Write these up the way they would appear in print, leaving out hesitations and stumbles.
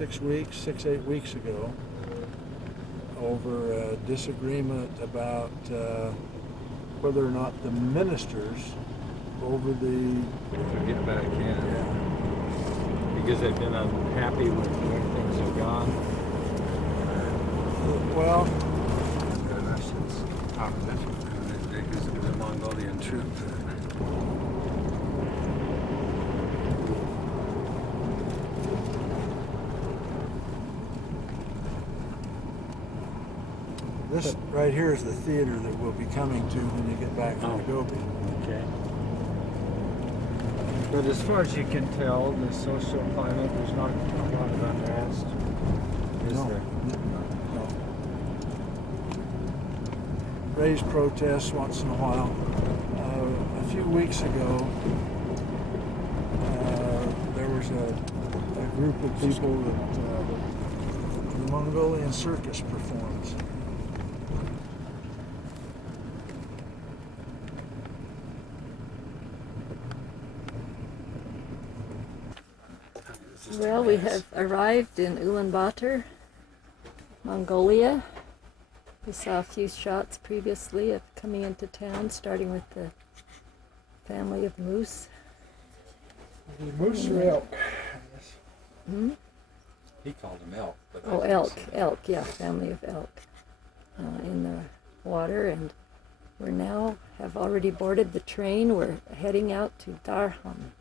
8 weeks ago, over a disagreement about whether or not the ministers over the... Get back in. Because they've been unhappy with where things have gone. Well... In essence, opposition. Because of the Mongolian troops. This right here is the theater that we'll be coming to when you get back from the Gobi. Okay. But as far as you can tell, the social climate, there's not a lot of unrest, is there? No. Raised protests once in a while. A few weeks ago, there was a group of people that the Mongolian circus performs. Well, we have arrived in Ulaanbaatar, Mongolia. We saw a few shots previously of coming into town, starting with the family of moose. The moose or elk? Hmm? He called them elk. But Oh, elk, yeah, family of elk in the water. And we're now, have already boarded the train. We're heading out to Darkhan.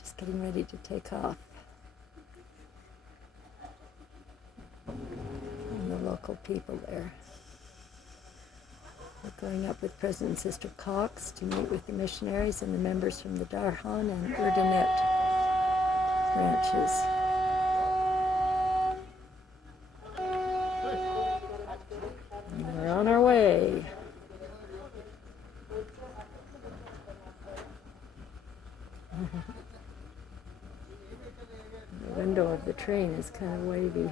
Just getting ready to take off. And the local people there. We're going up with President and Sister Cox to meet with the missionaries and the members from the Darkhan and Urdanet branches. And we're on our way. The window of the train is kind of wavy.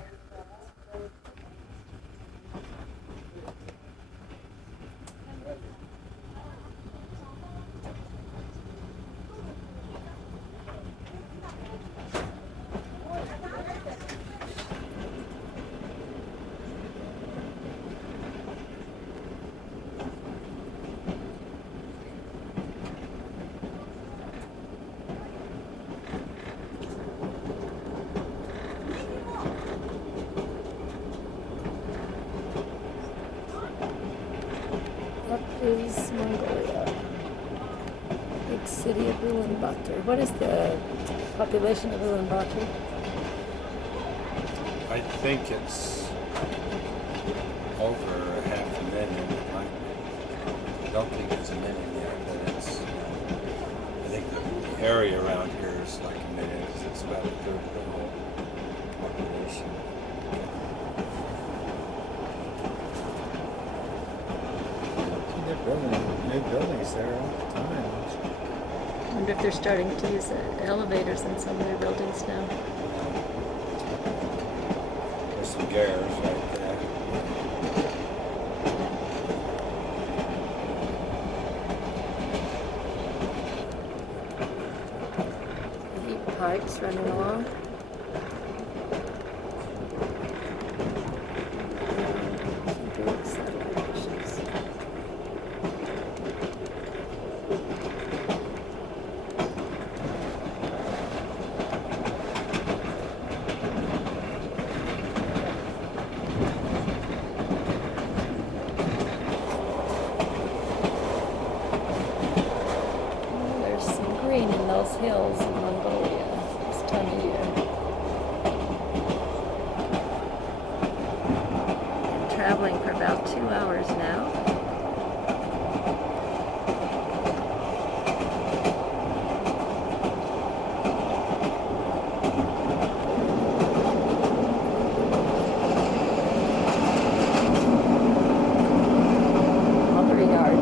Is Mongolia, big city of Ulaanbaatar. What is the population of Ulaanbaatar? I think it's over 500,000. I don't think it's 1 million yet, but it's. I think the area around here is like 1 million because it's about a third of the whole population. They're building new buildings there all the time. I wonder if they're starting to use elevators in some of their buildings now. There's some Gers right there. Heat pipes running along. Big satellite dishes. There's some green in those hills in Mongolia this time of year. Been traveling for about 2 hours now. Lumberyard.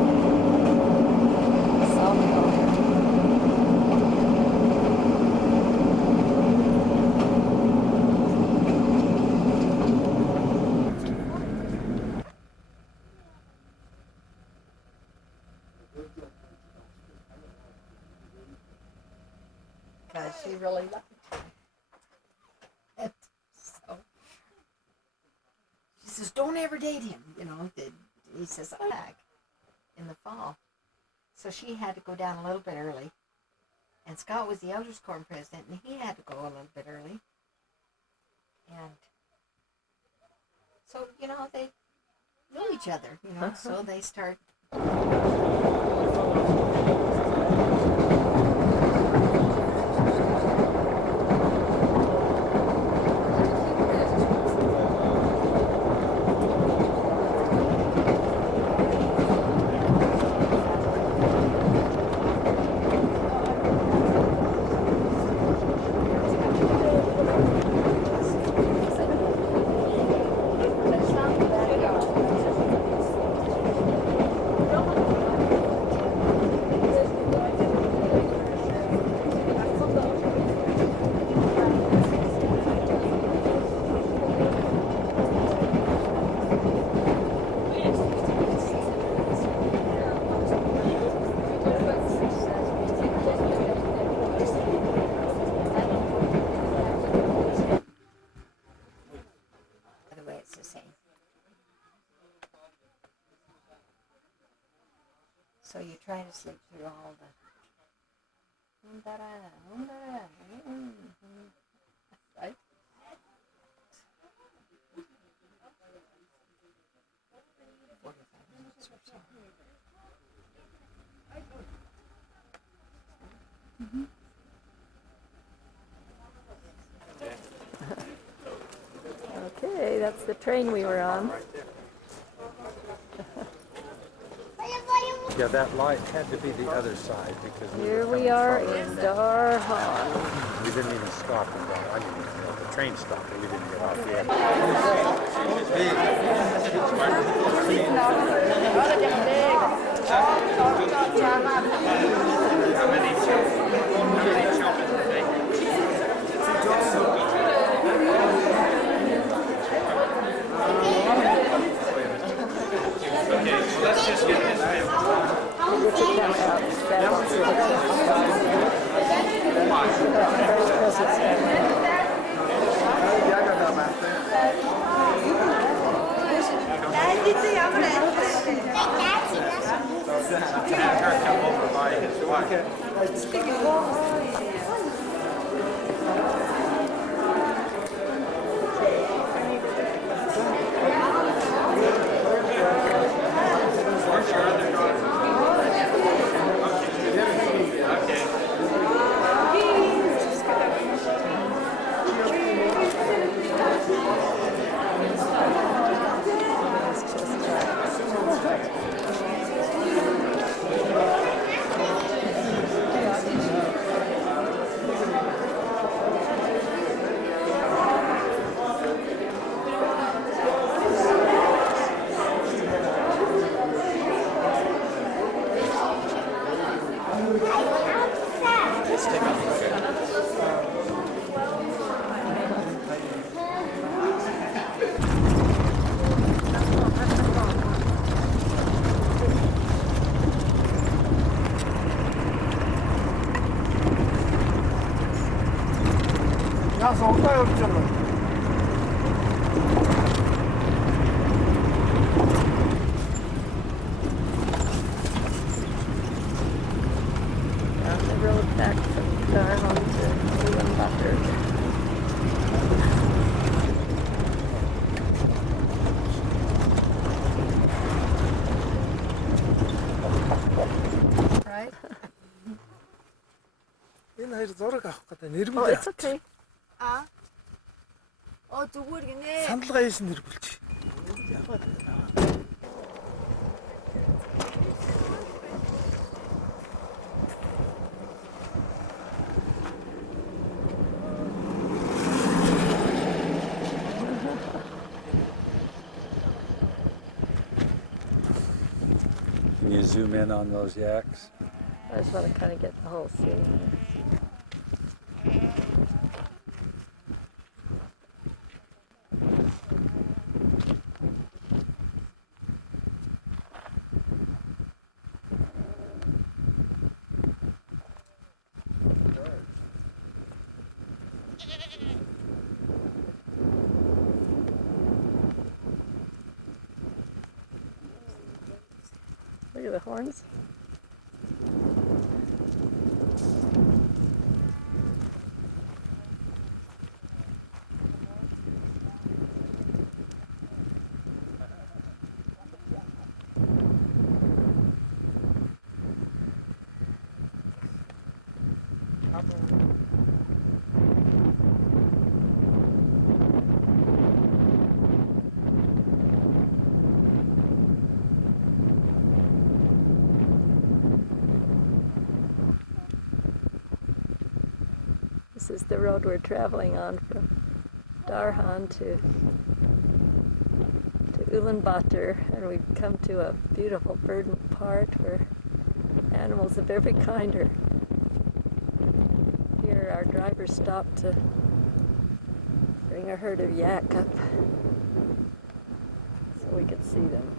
Sawmill. Because she really liked it. never date him, you know. He says, "Oh, back in the fall." So she had to go down a little bit early. And Scott was the Elders Quorum president, and he had to go a little bit early. And so, you know, they know each other, you know, so they start. So you try to sleep through all the right? Okay, that's the train we were on. Yeah, that light had to be the other side because Here we are in Darkhan. we didn't even stop in Darkhan. I didn't even know the train stopped and we didn't get off yet. Okay, so let's just get this have her come over by his wife. On the road back from Darkhan to Ulaanbaatar. Right? Oh, it's okay. 아? 누구 모르겠네. 산들가 있으면 이렇게 그렇지. Can you zoom in on those yaks? I just want to kind of get the whole scene. the horns. This is the road we're traveling on from Darkhan to Ulaanbaatar, and we've come to a beautiful verdant part where animals of every kind are here. Our driver stopped to bring a herd of yak up so we could see them.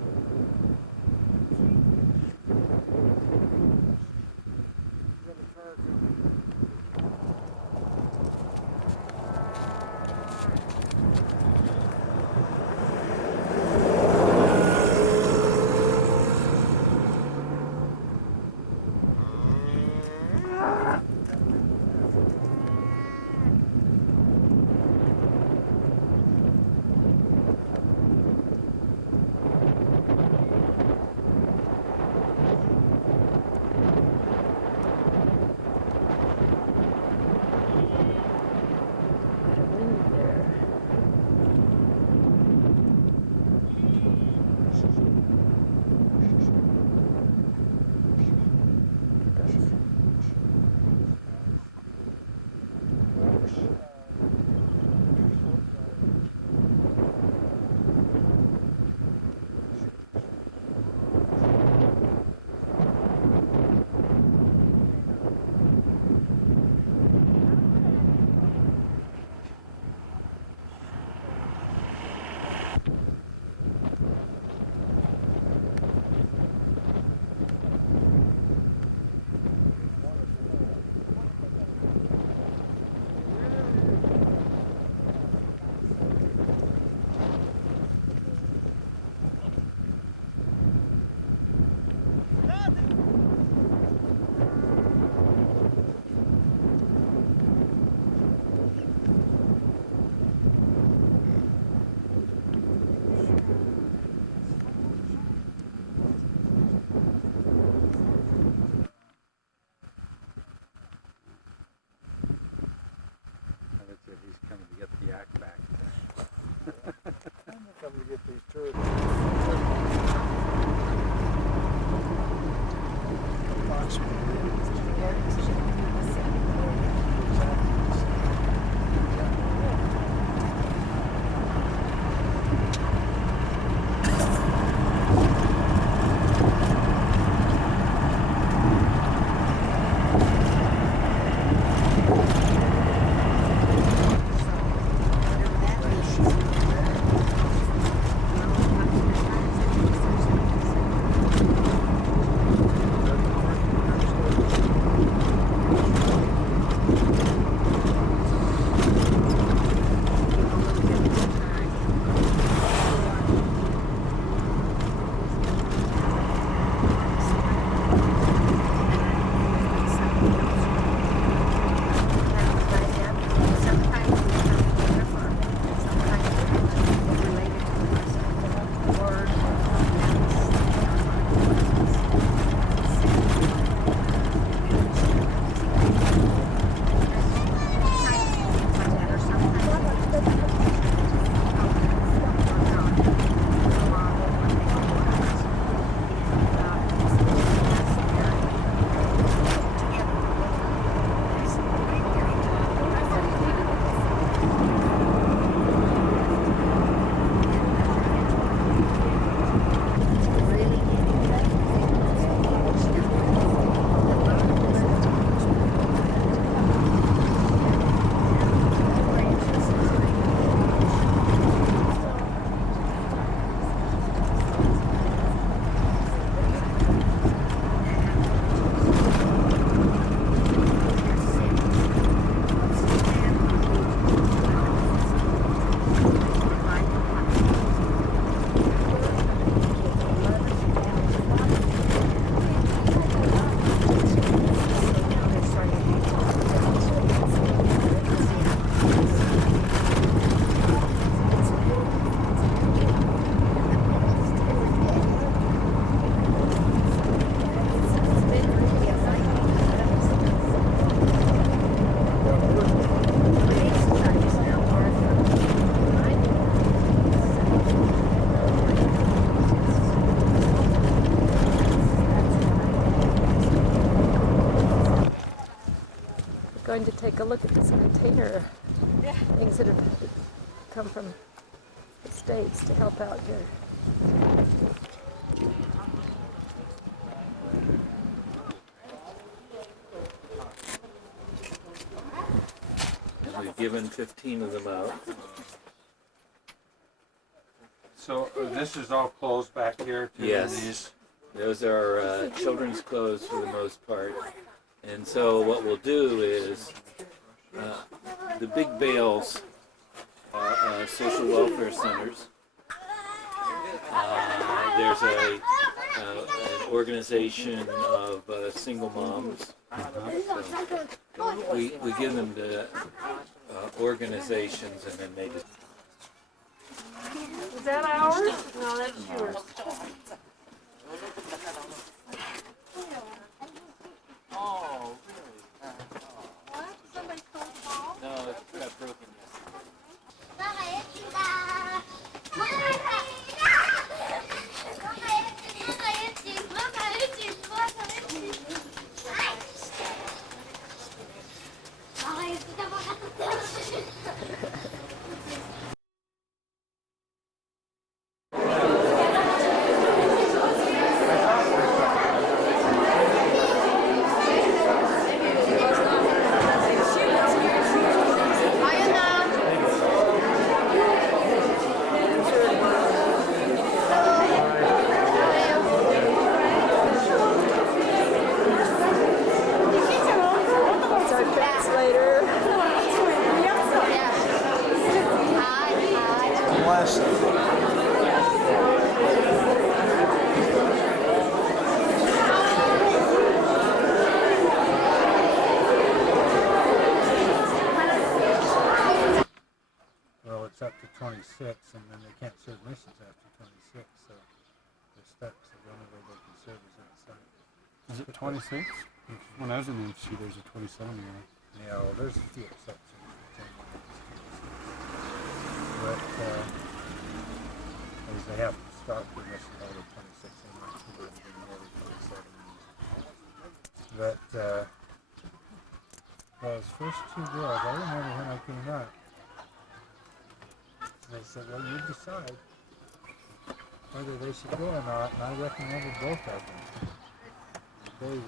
He's coming to get the yak back. I'm coming to get these tourists. going to take a look at this container, things that have come from the States to help out here. And we've given 15 of them out. So this is all closed back here to Yes. these? Those are children's clothes for the most part. And so what we'll do is the big bales, social welfare centers. There's an organization of single moms. So we give them to organizations, and then they just. Is that ours? No, that's yours. Oh, really? What? Somebody called Paul? No, it got broken yesterday. It's our translator. Bless them. Well, it's up to 26, and then they can't serve missions after 26, so they're stuck. So the only way they can serve is outside. Is it 26? When I was in the industry, there's a 27-year-old. Yeah, well, there's a few exceptions. But as they have to start the mission over 26 and not too much in the early 27. But those first two girls, I remember when I came out. They said, well, you decide whether they should go or not, and I recommended both of them.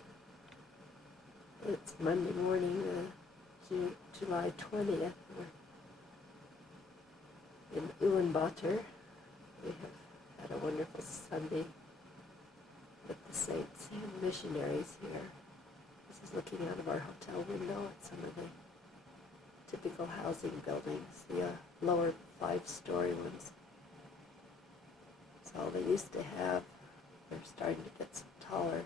It's Monday morning, July 20th. We're in Ulaanbaatar. We have had a wonderful Sunday with the saints and missionaries here. This is looking out of our hotel window at some of the typical housing buildings, the lower 5-story ones. That's all they used to have. They're starting to get some taller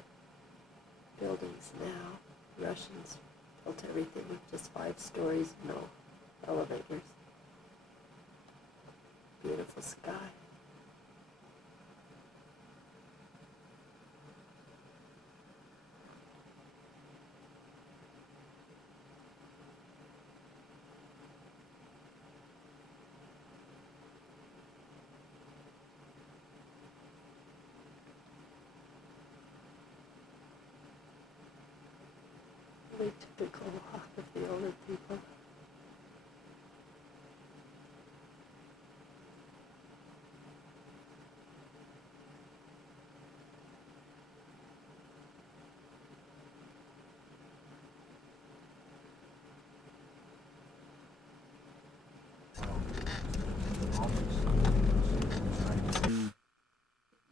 buildings now. Russians built everything with just 5 stories, no elevators. Beautiful sky. Really typical walk of the older people.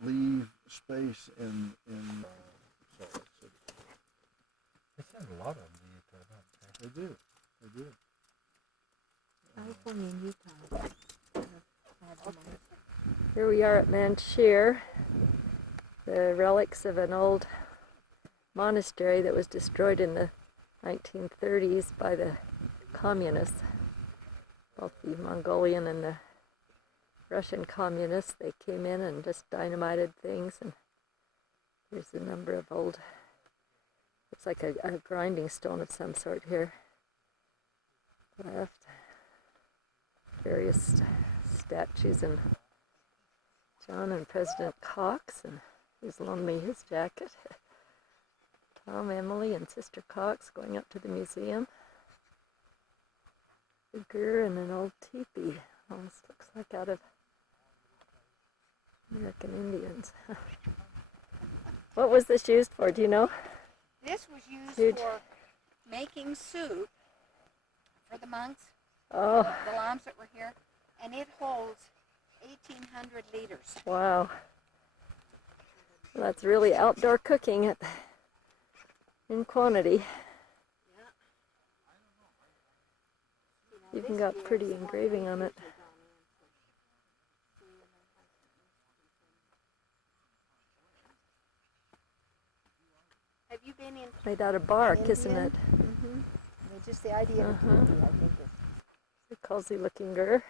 Leave space in They send a lot of them to Utah, don't they? They do. They do. California and Utah. Here we are at Manchier, the relics of an old monastery that was destroyed in the 1930s by the communists, both the Mongolian and the Russian communists. They came in and just dynamited things, and there's a number of old, looks like a grinding stone of some sort here left. Various statues and John and President Cox, and he's loaned me his jacket. Tom, Emily, and Sister Cox going up to the museum. figure and an old teepee. Almost looks like out of American Indians. What was this used for? Do you know? This was used Huge. for making soup for the monks, Oh, the lambs that were here, and it holds 1,800 liters. wow. Well, that's really outdoor cooking in quantity. Even got pretty engraving on it. Have you been in? Made out of bark, isn't Indian? it? Mm-hmm. Just the idea of a Uh-huh. teepee, I think, is It's a cozy looking ger.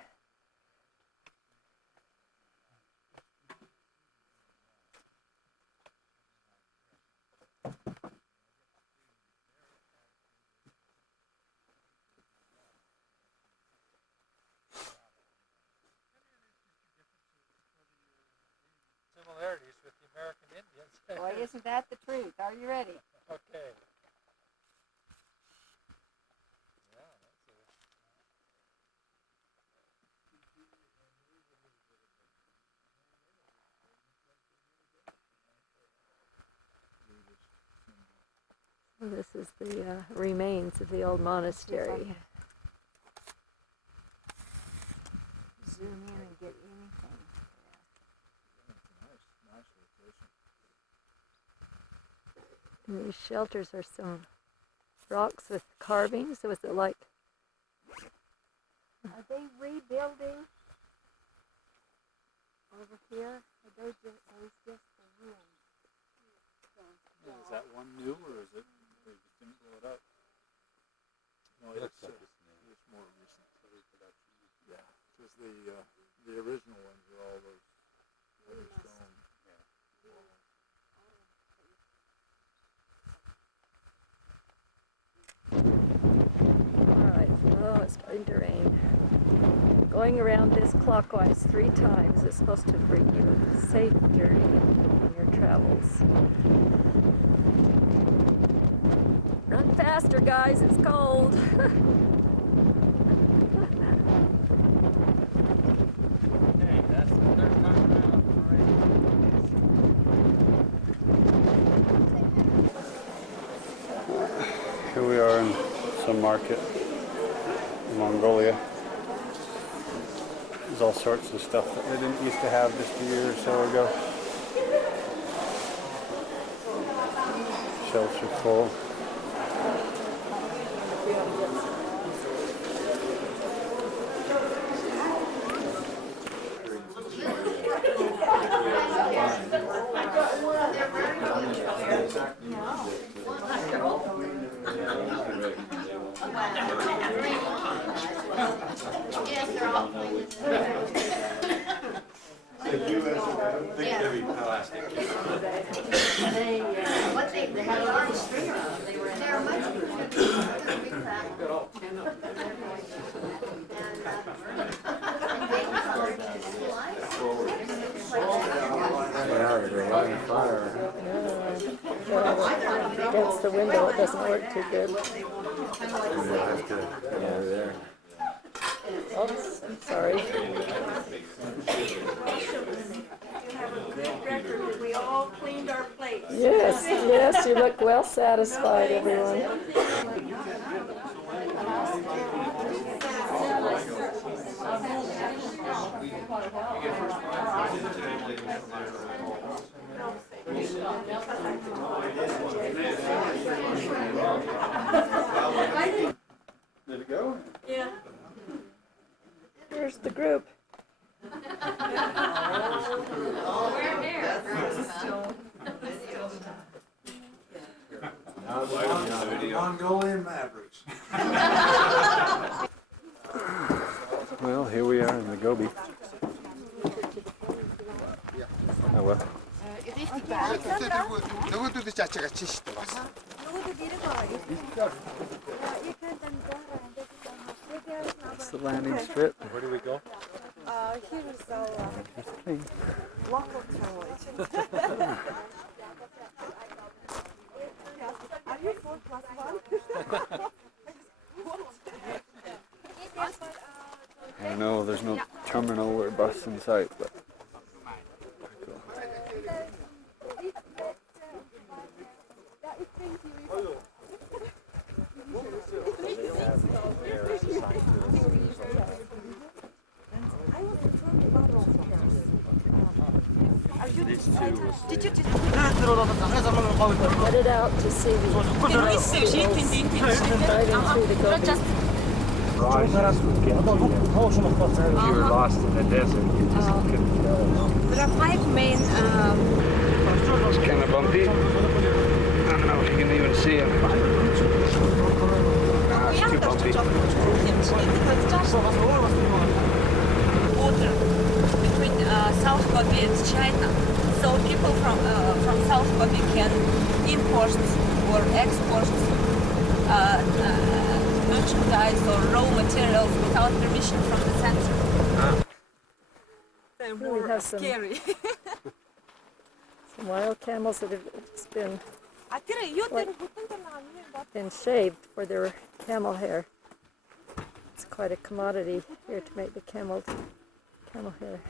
Similarities with the American Indians. Boy, isn't that the truth? Are you ready? Okay. This is the remains of the old monastery. zoom in and get anything. And these shelters are some rocks with carvings. So was it like? Are they rebuilding over here? Are those just the ruins? Is that one new, or is it they just didn't blow it up? No, it's more recent. Yeah, because the original ones are all those heavy stone. All right. Oh, it's starting to rain. Going around this clockwise 3 times is supposed to bring you a safe journey on your travels. Run faster, guys. It's cold. Okay, that's the third time around. Here we are in some market in Mongolia. There's all sorts of stuff that they didn't used to have just a year or so ago. Shelves are full. They had a lot of string around. They were Yeah, they're lighting fire. Well, against the window, it doesn't work too good. And they have to go over there. Oops, I'm sorry. We all cleaned our plates. Yes, yes, you look well satisfied, everyone. Did it go? Yeah. Here's the group. Mongolian Mavericks. Well, here we are in the Gobi. Oh well. 누구도 자체가 70도 왔어. It's the landing strip. Where do we go? Here is our It's clean. local toilet. Are you 4+1? terminal or bus in sight, but Headed out to see the driving through the Gobi. You were lost in the desert. You just couldn't go. There are 5 main it's kind of bumpy. I don't know if you can even see it. Nah, it's too bumpy. Border between South Gobi and China. So people from South Gobi can import or export merchandise or raw materials without permission from the center. They're We more have some- scary. Some wild camels that have just been shaved for their camel hair. It's quite a commodity here to make the camel hair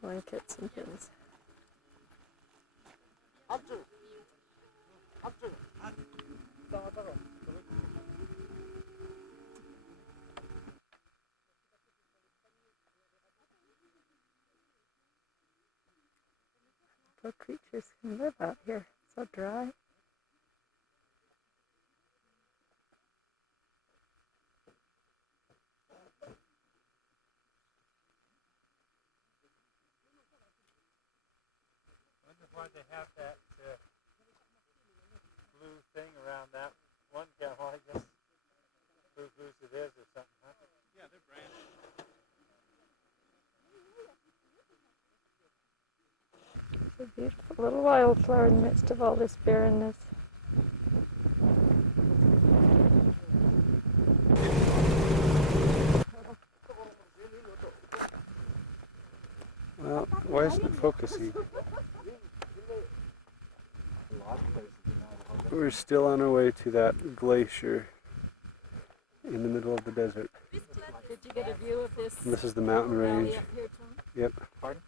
blankets and things. What creatures can live out here? So dry. Why they have that blue thing around that one camel? I guess blue goose it is or something, huh? Yeah, they're branded. It's a beautiful little wildflower in the midst of all this barrenness. Well, why isn't it focusing? We're still on our way to that glacier in the middle of the desert. Did you get a view of this? And this is the mountain range. valley up here, Tom? Yep. Pardon?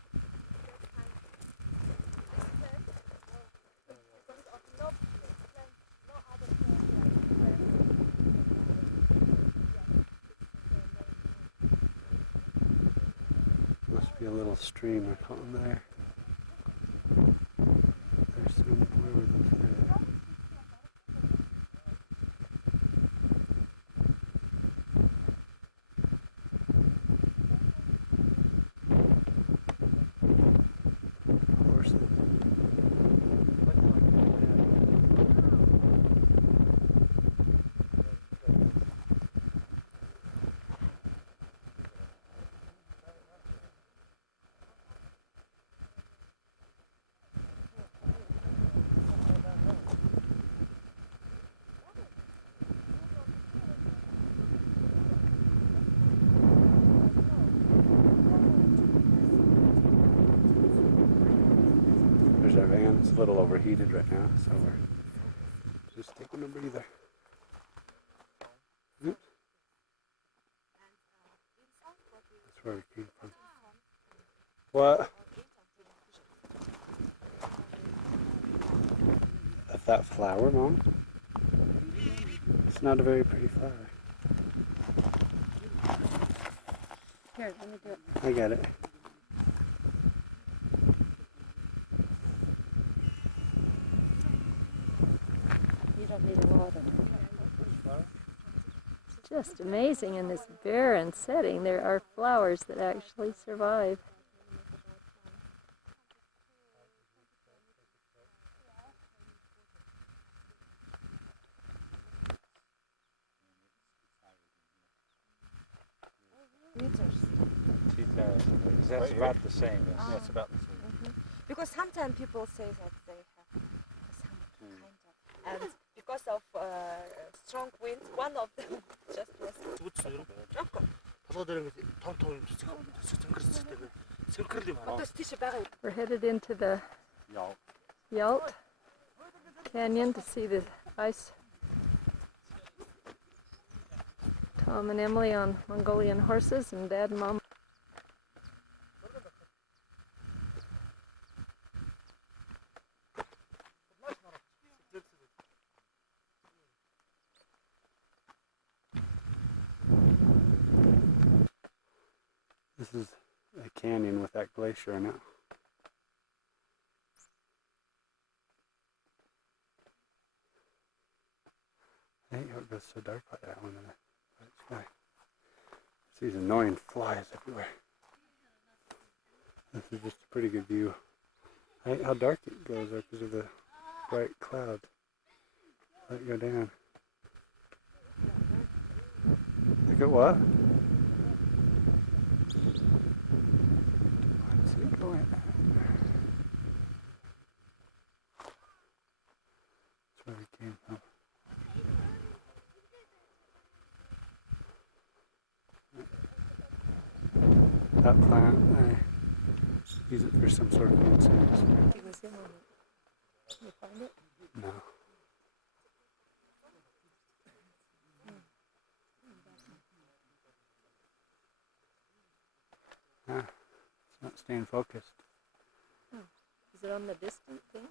Must be a little stream or something there. There's some, where were those there? Horses. There's our van. It's a little overheated right now, so we're just taking a breather. Oops. That's where we came from. What? That flower, Mom? It's not a very pretty flower. Here, let me do it. I get it. You don't need a lot of it. It's just amazing in this barren setting. There are flowers that actually survive. That's about the same. Yes. Yeah, it's about the same. Because sometimes people say that they have some kind of, and because of strong wind, one of them just was. We're headed into the Yalt Canyon to see the ice Tom and Emily on Mongolian horses, and Dad and Mom. This is a canyon with that glacier in it. I hate how it goes so dark like that one in the bright sky. There's these annoying flies everywhere. This is just a pretty good view. I hate how dark it goes there because of the bright clouds. Let it go down. Look at what? What's it going at? That's where we came from. That plant, I use it for some sort of incense. He was in on it. Can you find it? No. Ah, it's not staying focused. Oh. Is it on the distant thing?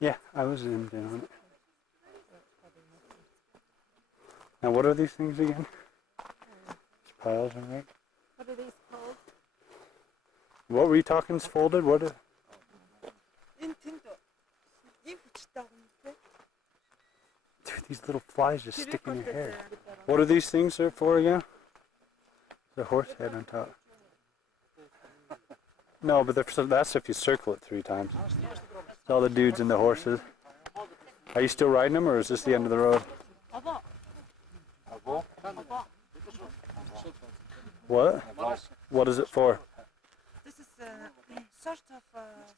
Yeah, I was zoomed in on it. Now what are these things again? These piles, right? What are these called? What were you talking folded? What are... Dude, these little flies just stick in your hair. What are these things there for again? The horse head on top. No, but that's if you circle it 3 times. It's all the dudes and the horses. Are you still riding them, or is this the end of the road? What? What is it for? This is sort of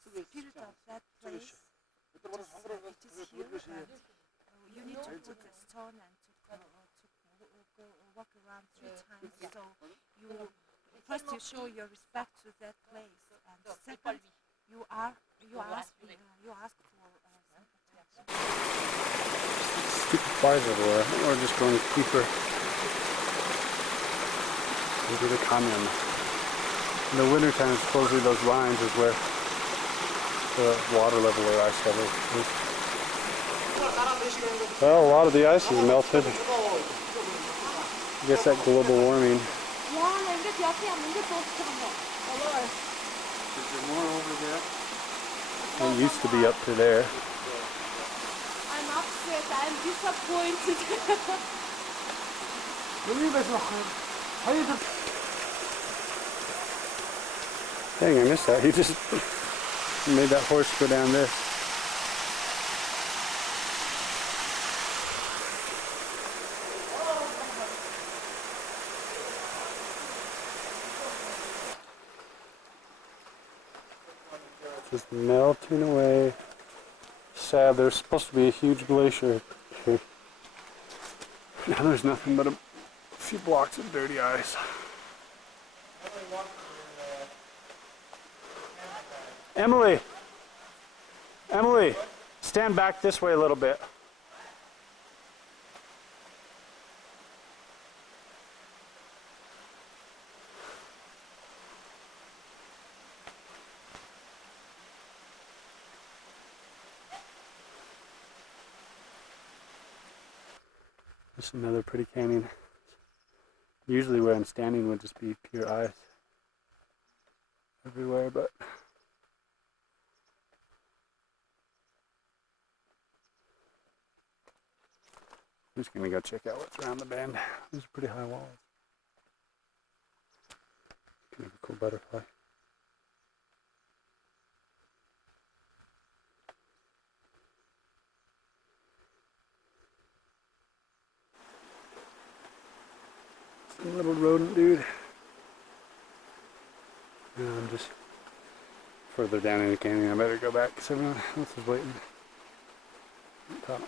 spirit of that place. It is here, and you need to put a stone and to walk around 3 times. So first you show your respect to that place, and second you ask for some protection. Stupid flies everywhere. We're just going deeper into the canyon. In the wintertime, supposedly those lines is where the water level or ice level is. Well, a lot of the ice is melted. I guess that global warming. Is there more over there? It used to be up to there. I'm upset. I'm disappointed. Dang, I missed that. He just made that horse go down this. Just melting away. Sad, there's supposed to be a huge glacier here. Now there's nothing but a few blocks of dirty ice. Emily! Emily! Stand back this way a little bit. Just another pretty canyon. Usually where I'm standing would just be pure ice everywhere, but I'm just gonna go check out what's around the bend. These are pretty high walls. Kind of a cool butterfly. Some little rodent dude. And I'm just further down in the canyon. I better go back because everyone else is waiting. Up top.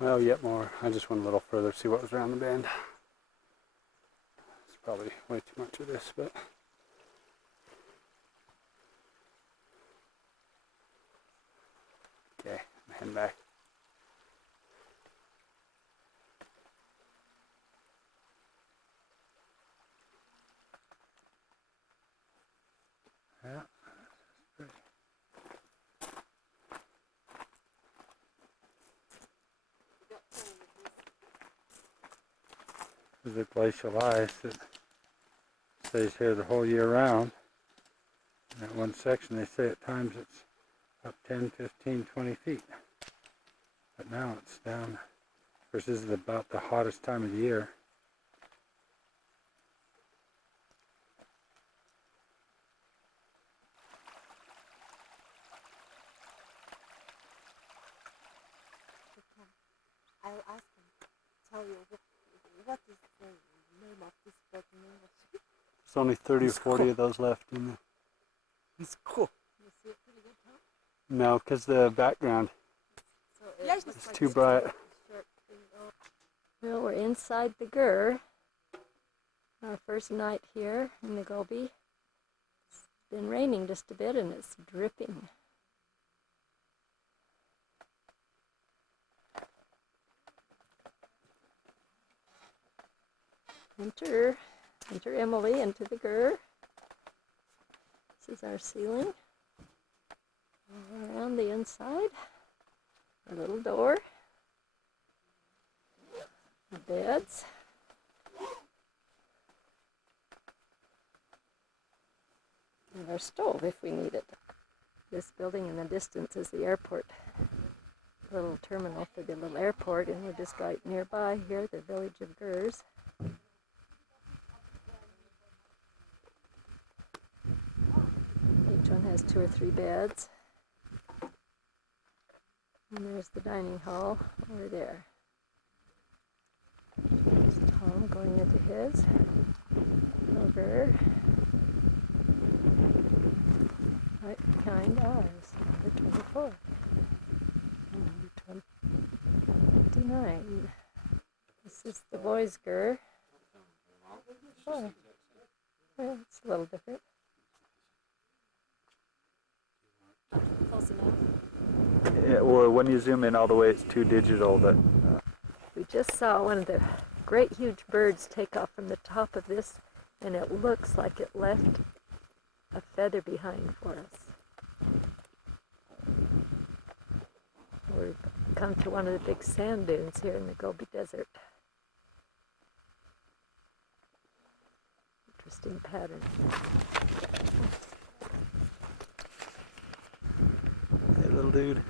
Well, yet more. I just went a little further to see what was around the bend. It's probably way too much of this, but okay, I'm heading back. Yeah. There's a glacial ice that stays here the whole year round. In that one section they say at times it's up 10, 15, 20 feet. But now it's down. Of course, this is about the hottest time of the year. I'll ask him, tell you what is the name of this bird in English. There's only 30 or 40 of those left in the... It's cool. You see it pretty good, huh? No, because the background So it is too bright. Well, we're inside the Gers. Our first night here in the Gobi. It's been raining just a bit and it's dripping. Enter Emily into the Gers. This is our ceiling. All around the inside, a little door, the beds, and our stove if we need it. This building in the distance is the airport, a little terminal for the little airport, and we're just right nearby here, the village of Gers. Each one has 2 or 3 beds. And there's the dining hall over there. There's Tom going into his. Over. Right behind ours, number 24. And number 29. This is the boys' Gers. Oh, well, it's a little different. Close enough. Yeah, well, when you zoom in all the way, it's too digital. But We just saw one of the great huge birds take off from the top of this, and it looks like it left a feather behind for us. We've come to one of the big sand dunes here in the Gobi Desert. Interesting pattern. hey, little dude.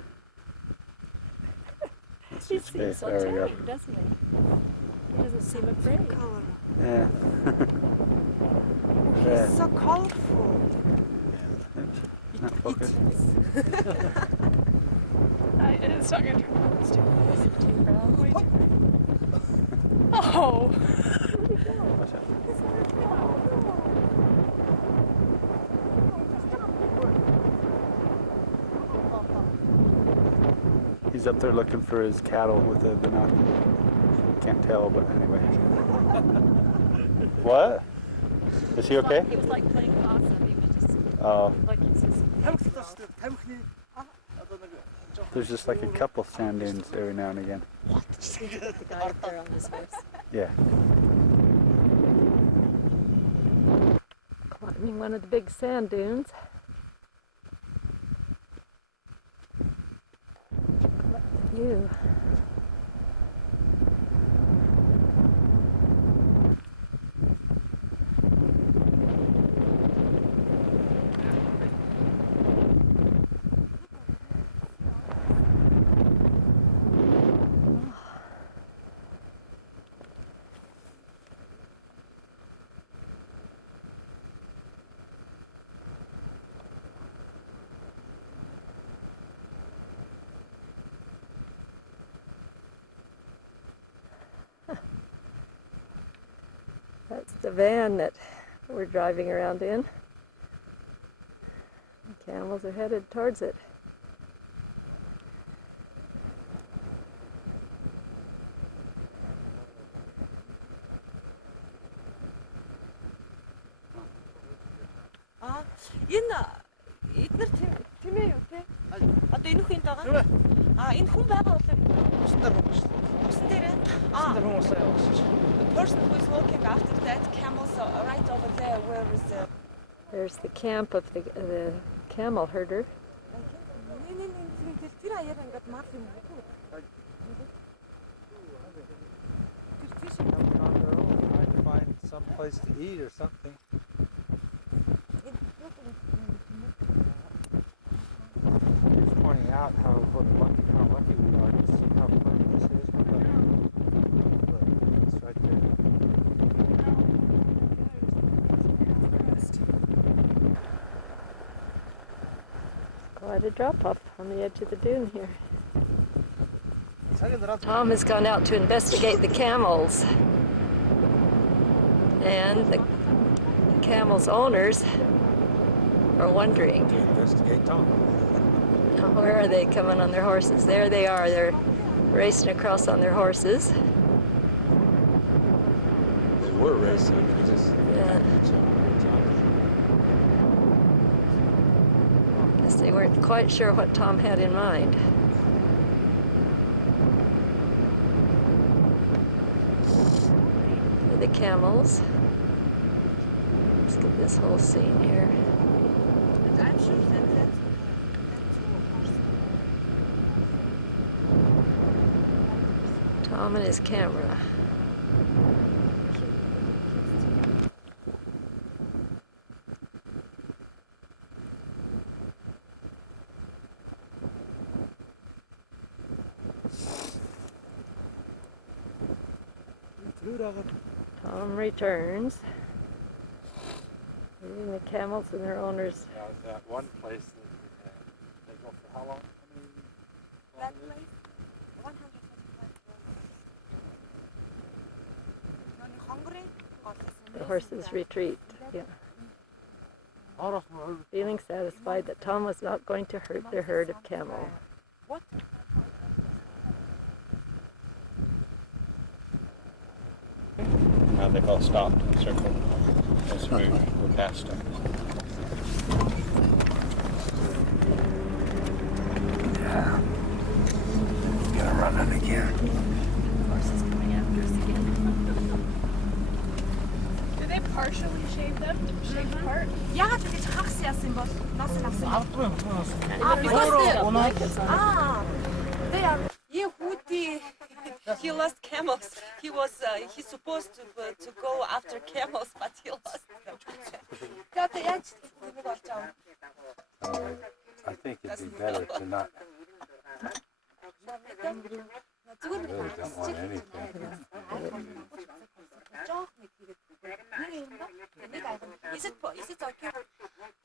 He seems so tame, doesn't he? He doesn't seem afraid. color. Yeah. He's so colorful. Oops. Not focused. It's not going to turn on. It's too brown. Wait. Oh! Watch out. He's up there looking for his cattle with a binocular. Can't tell, but anyway. What? Is he okay? He was like playing possum. He was just like he's just. There's just like a couple sand dunes every now and again. The guy up there on his horse. Yeah. Climbing one of the big sand dunes. View. That's the van that we're driving around in. The camels are headed towards it. Энэ эдгээр тийм ээ юу те? Одоо энэ хүн байгаа. Энэ хүн байгаа бол усан дээр хүн шүү. Усан дээр ээ? Усан дээр хүн усаа явуулсан шүү. The person who is walking after that camels right over there, where is the... There's the camp of the camel herder. Тэр аяар ингээд мал юм уу? Trying to find some place to eat or something. Just pointing out how lucky we are to see how funny this is. Look, it's right there. Quite a drop off on the edge of the dune here. Tom has gone out to investigate the camels. And the camels' owners are wondering. To investigate Tom. Where are they coming on their horses? There they are. They're racing across on their horses. They were racing. They just Guess they weren't quite sure what Tom had in mind. The camels. Let's get this whole scene here. I'm sure that Tom and his camera. Tom returns, leaving the camels and their owners. Yeah, that one place that they go for how long? that place 145 hungry? The horses retreat. Yeah. Feeling satisfied that Tom was not going to hurt their herd of camel. What? Now they've all stopped and circled as we're past them. Yeah. Gonna run it again. Horses coming after us again. Do they partially shave them? Shave apart? Яагаад гэж хагас яасан бол ноос авсан. They are. He lost camels. He's supposed to go after camels, but he lost them. I think it'd be better to not. I really don't want anything. Is it okay?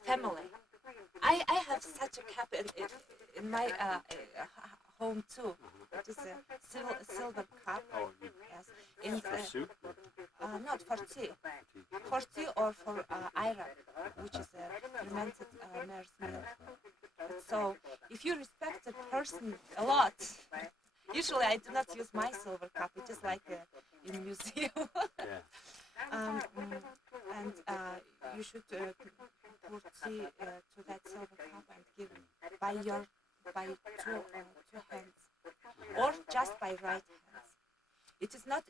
Family. I have such a cap in my home too. It is a silver cup. Yes. For soup? Not for tea. For tea or for iron, which is a fermented mare's milk. So if you respect a person a lot, usually I do not use my silver cup. It is like in a museum. And you should pour tea to that silver cup and give by two hands, or just by right hands. It is not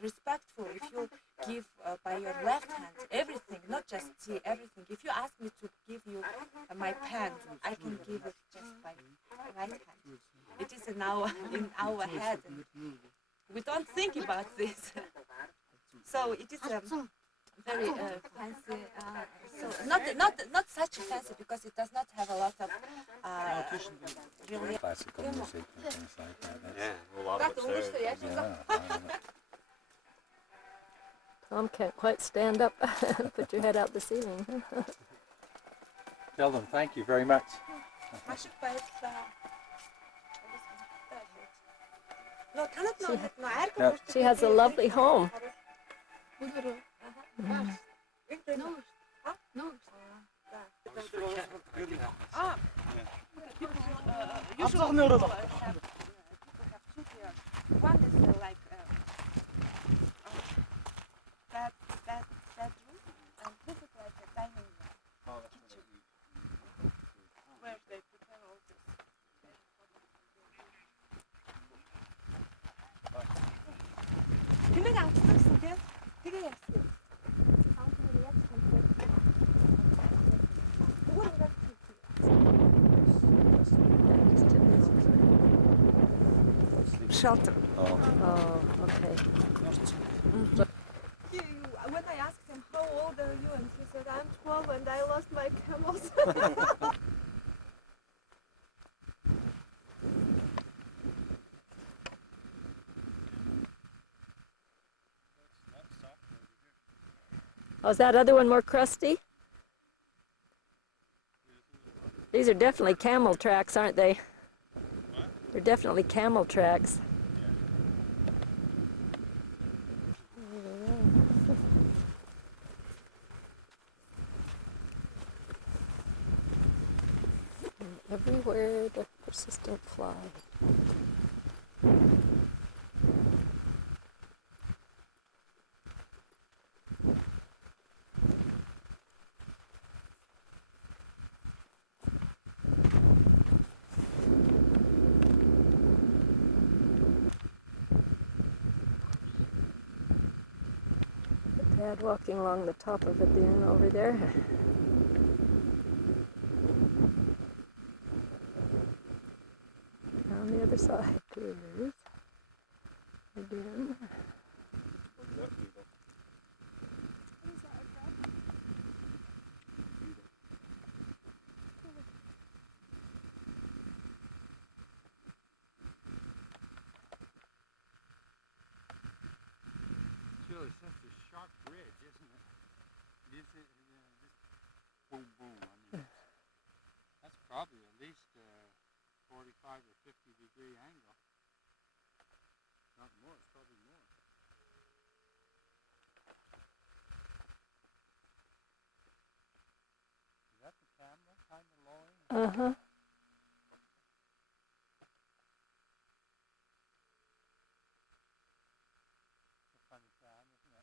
respectful if you give by your left hand everything, not just tea, everything. If you ask me to give you my pen, I can give it just by right hand. It is in our head. And we don't think about this. So it is very fancy. So not such fancy because it does not have a lot of really Classical music and things like that. Yeah, a lot of it's there. Tom can't quite stand up. Put your head out the ceiling. Tell them thank you very much. She has a lovely home. One is like that room, and this is like a dining room. 유명한 초록색은 되게 예뻐요. 가운데는 예쁜데. 그거는 shelter. Oh, okay. When I asked him how old are you, and he said I'm 12 and I lost my camels. Oh, is that other one more crusty? These are definitely camel tracks, aren't they? They're definitely camel tracks. Everywhere the persistent fly. Dad walking along the top of a dune over there. On the other side, there's a dune. It's really such a sharp ridge, isn't it? Just boom, boom. I mean, that's probably at least 45 or 50 degree angle. Not more, it's probably more. Is that the camera kind of lowering? Uh-huh. It's a funny sound, isn't it?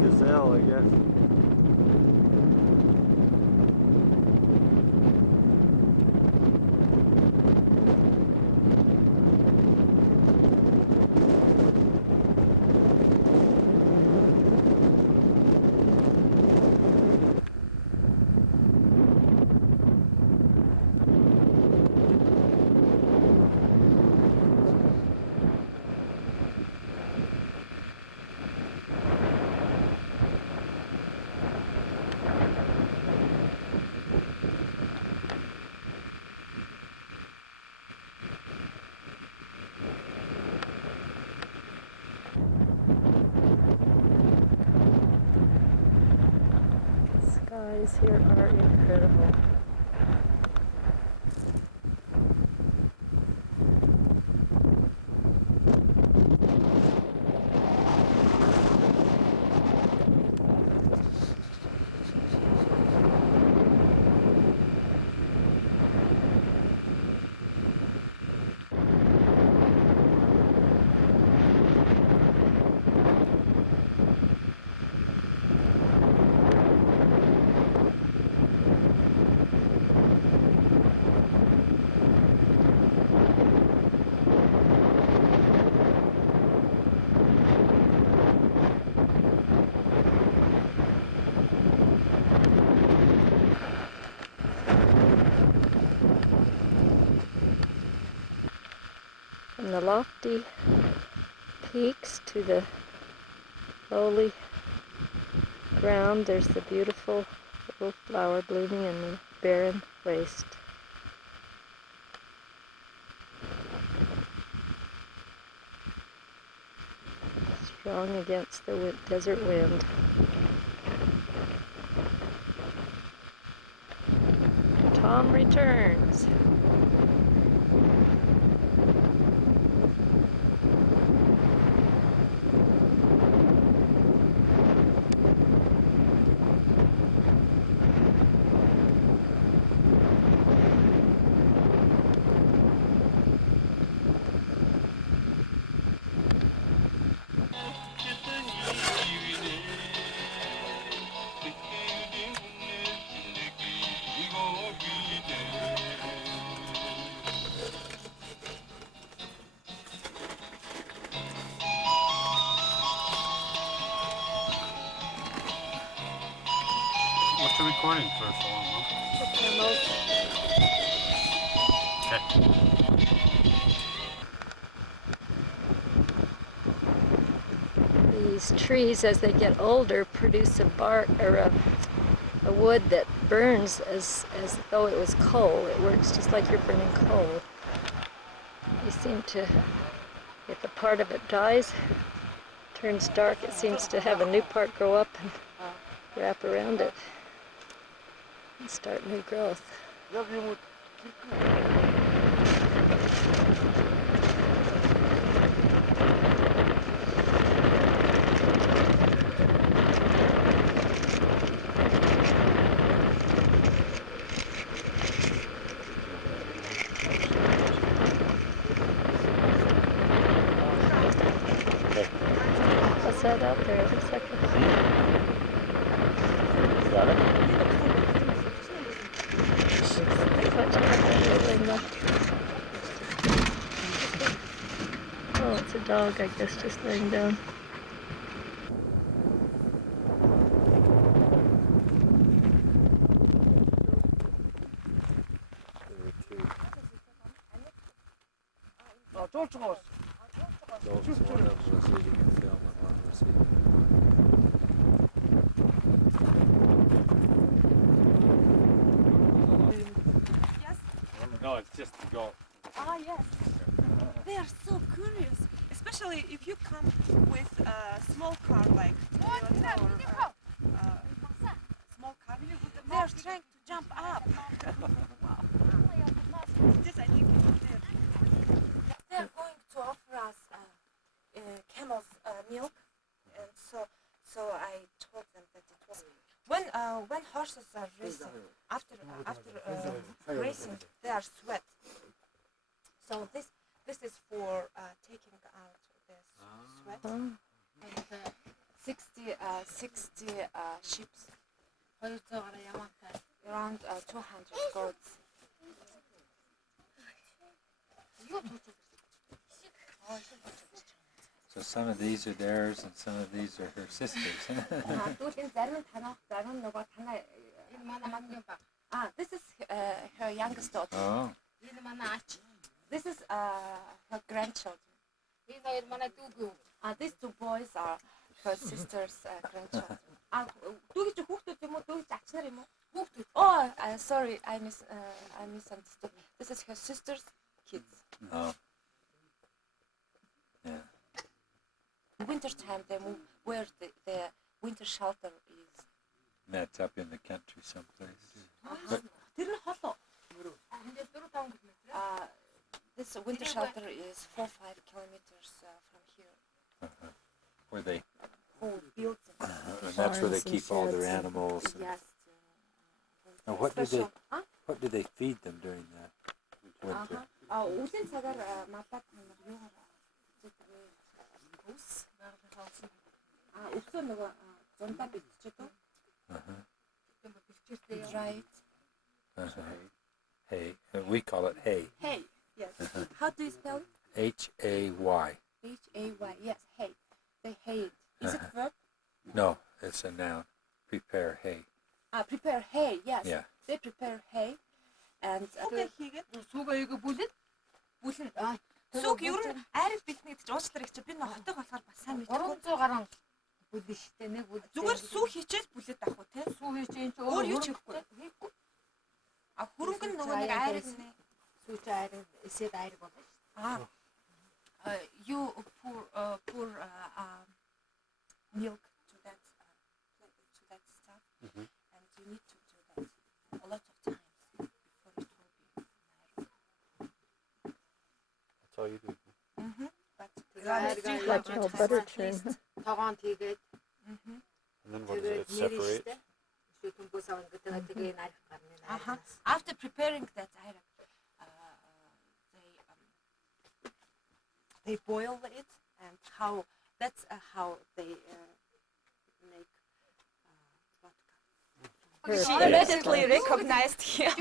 Gazelle, I guess. Skies here are incredible. From the lofty peaks to the lowly ground, there's the beautiful little flower blooming in the barren waste. Strong against the desert wind. Tom returns. What's the recording for so long, These trees, as they get older, produce a bark or a wood that burns as though it was coal. It works just like you're burning coal. You seem to, if a part of it dies, turns dark, it seems to have a new part grow up and wrap around it and start new growth. What's that out there? It looks like a... Got it? Oh, it's a dog, I guess, just laying down. One of them was eating a film and one was eating. No, it's just the goat. Ah, yes. They are so curious, especially if you come with a small car like Toyota or small car. They are trying to jump up. Wow. This I think is there. They are going to offer us camel's milk, and so I told them that it was when horses are racing after racing they are sweat. So this is for taking out the sweat. And 60 sheep, around 200 goats. So some of these are theirs and some of these are her sisters. This is her youngest daughter. Oh. This is her grandchildren. These two boys are her sister's grandchildren. Oh, sorry, I misunderstood. This is her sister's kids. Oh. Yeah. Winter time they move where the winter shelter is. That's up in the country someplace. But, this winter shelter is 4-5 kilometers from here. Where they? Who built it? And that's where they keep all their animals. And yes. now, what do they feed them during that winter? Right. Hay. We call it hay. Hay. Yes. How do you spell it? H-A-Y. H-A-Y. Yes. Hay. They hay it. Is it verb? No, it's a noun. Prepare hay. Prepare hay. Yes. Yeah. They prepare hay, and Сүг ер нь айрал бэлтний гэж уучлаарай гэж би нэг хотог болохоор бас сайн мэдгүй. 300 гаруй бүлэн штэ нэг бүлэн. Зүгээр сүү хийчихэл бүлээд авах уу те? Сүү хийчихэн чи өөр юу ч хийхгүй. Хөрөнгө нь нөгөө нэг айрал нэ. Сүүч айрал эсэд айрал болно штэ. You pour milk to that stuff, and you need to do that a lot of times you do. Like called butter churn. Тогоон тэгээд And then what does it separate? After preparing that iron, they boil it, and that's how they make vodka. She immediately recognized him.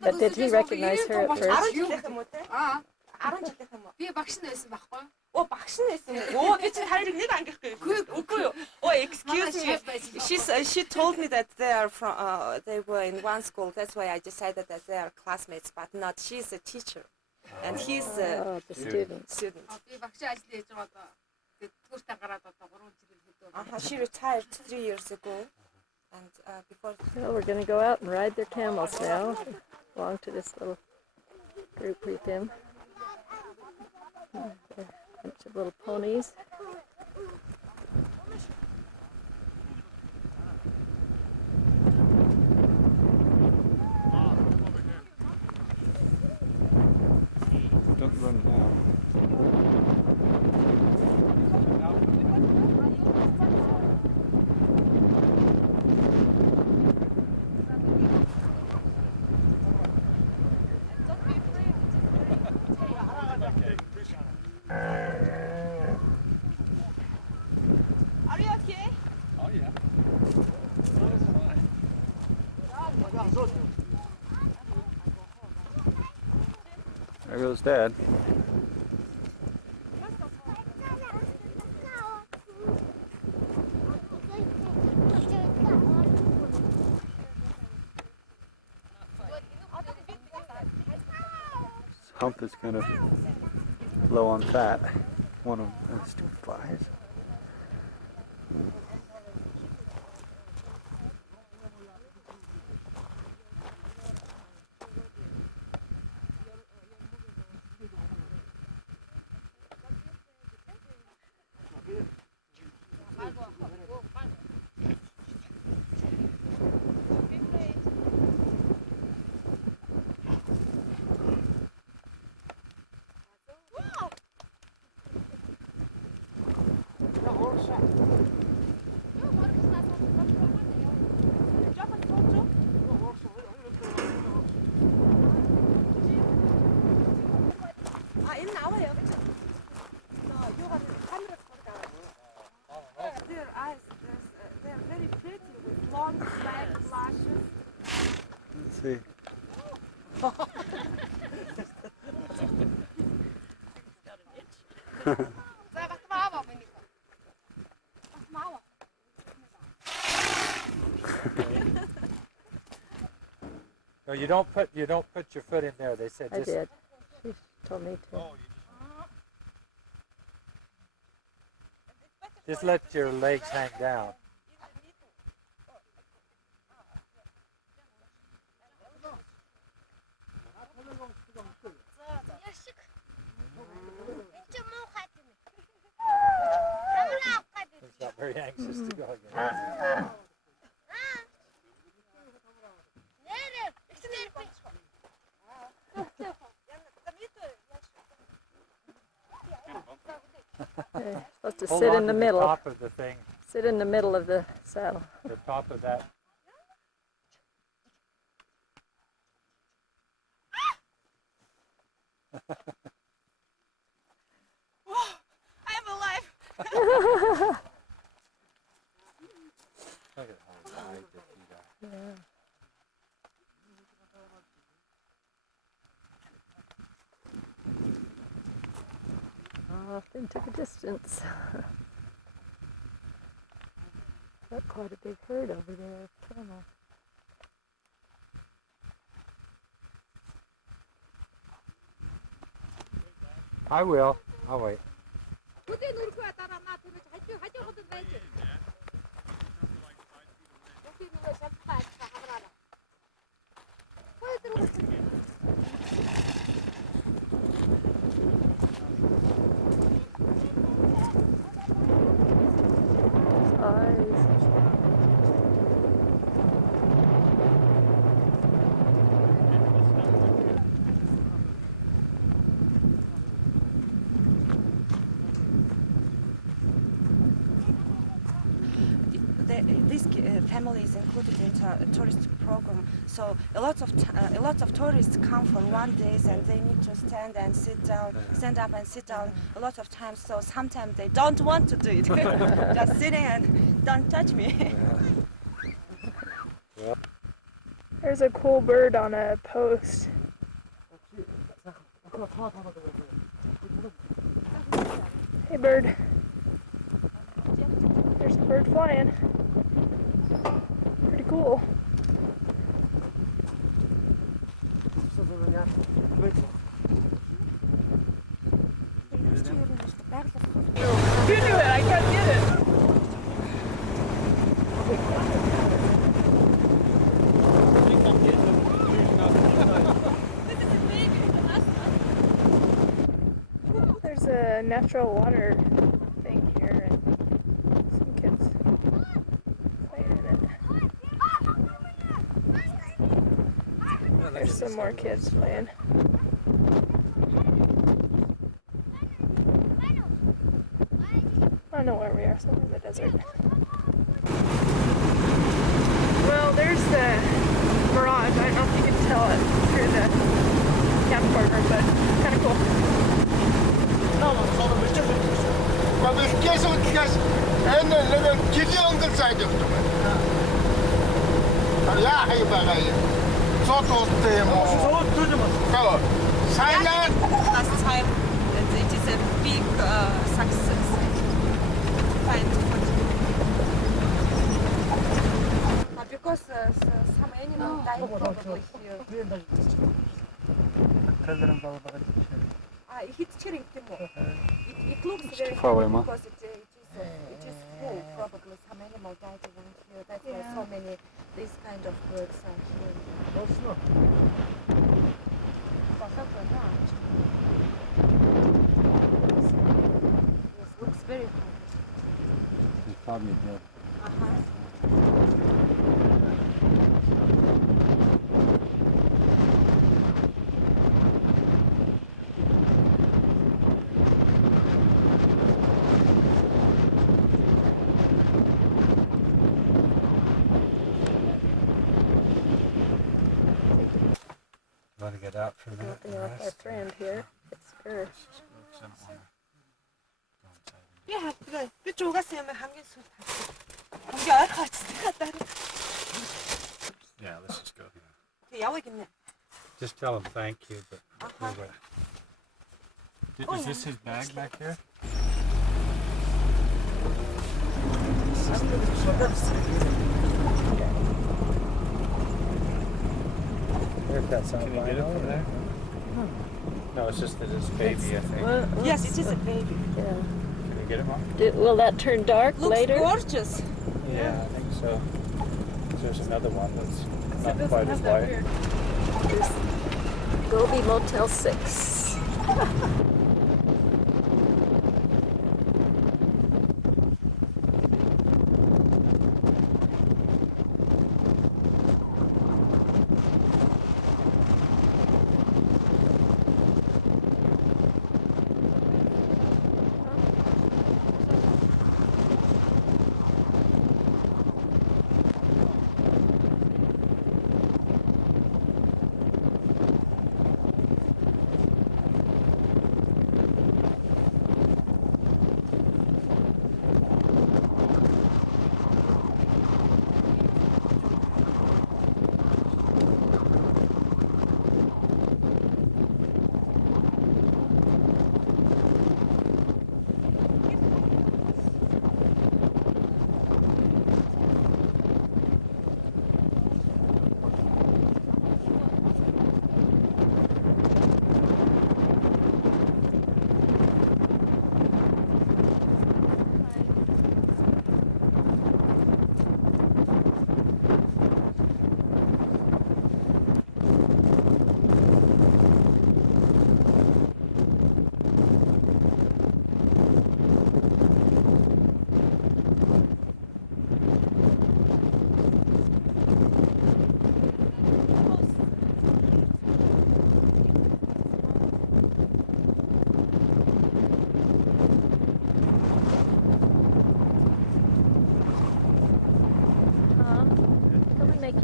But did he recognize her at first? Би багш нь байсан байхгүй. Оо багш нь байсан уу? Би чинь харийг нэг ангихгүй. Үгүй юу. Oh, excuse me. She told me that they were in one school. That's why I decided that they are classmates, but not. She's a teacher, and he's the student. Би багш ажил хийж байгаа одоо. Тэгээд төгөртэй гараад одоо 3 жил хэдөө. She retired 3 years ago, and before. Well, we're going to go out and ride their camels now. Belong to this little group with him. A bunch of little ponies. Don't run now. There goes Dad. This hump is kind of low on fat. One of those two flies. Their eyes, they're very pretty with long black lashes. Let's see. No, you don't put your foot in there. They said I just did. She told me to. just let your legs hang down. He's not very anxious to go again. You're supposed to Hold sit on in the to middle. top of the thing, Sit in the middle of the saddle. the top of that. Whoa, I'm alive. Look at how wide the feet are. Yeah. Off into the distance. Got quite a big herd over there of camels. I will. I'll wait. this family is included into a tourist program. So a lot of tourists come for 1 day and they need to stand and sit down, stand up and sit down a lot of times. So sometimes they don't want to do it. Just sitting and don't touch me. There's a cool bird on a post. Hey bird. There's a bird flying. Pretty cool. You do it, I can't get it. There's a natural water thing here and some kids playing in it. There's some more kids playing. I don't know where we are, somewhere in the desert. Well, there's the mirage. I don't know if you can tell it through the camcorder, but it's kind of cool. Maar we kiezen het gas en dan kies je onder zijn de Allah hij bagay. Zo tot temo. Zo. Silent. Last time it is a big success. Because some animals died probably here. It's cheering too much. It looks very far away, because it is full. Probably some animal died around here. That's why so many these kind of birds are here. Yes, looks very hard. He's probably dead. Want to get out for a minute? Off our friend here. It's Gers. Yeah, 그래. 그쪽 갔으면 한개 술 탔어. 한개 알아서 갔다. Yeah, let's just go here. 그 야외겠네. Just tell him thank you, but Uh-huh. Is this his bag back there? That's Can you get it from there? No, it's just that it's baby, I think. Well, Yes, it is a baby. yeah. Can you get him off? Will that turn dark Looks later? gorgeous. Yeah, I think so. There's another one that's not It quite doesn't as have that white. weird. There's Gobi Motel 6.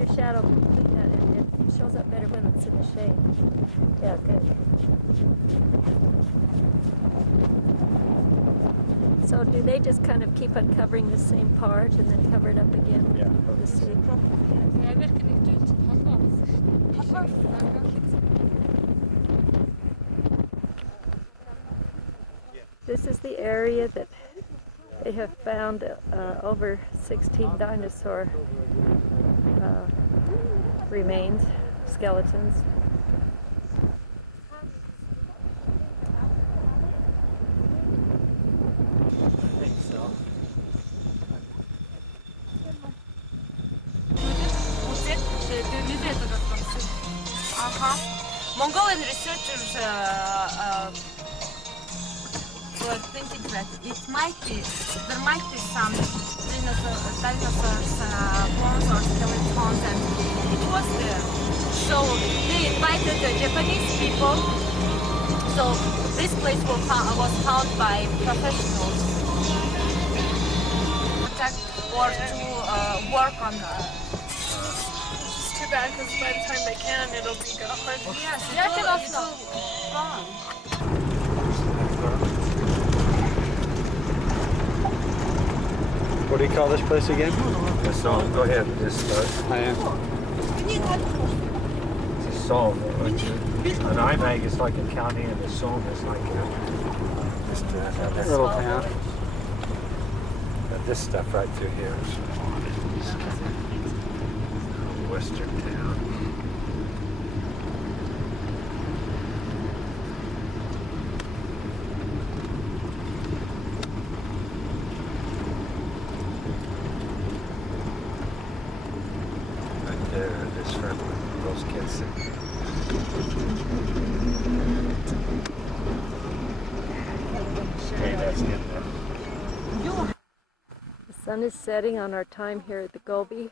your shadow complete that, and it shows up better when it's in the shade. Yeah, good. So do they just kind of keep uncovering the same part and then cover it up again? Yeah. To see? This is the area that they have found over 16 dinosaur remains, skeletons. Mongolian researchers were thinking that there might be some dinosaurs, bones or skeletons, and it was there. So they invited the Japanese people. So this place was found by professionals or to work on. It's too bad because by the time they can, it'll be gone. Yes, it will gone. What do you call this place again? The song. Go ahead. Just start. I am. It's a song. An IMAG is like a county, and a song is like just a Little town. This stuff right through here is western town. Right there, this front those kids sit. Okay, that's good enough. The sun is setting on our time here at the Gobi,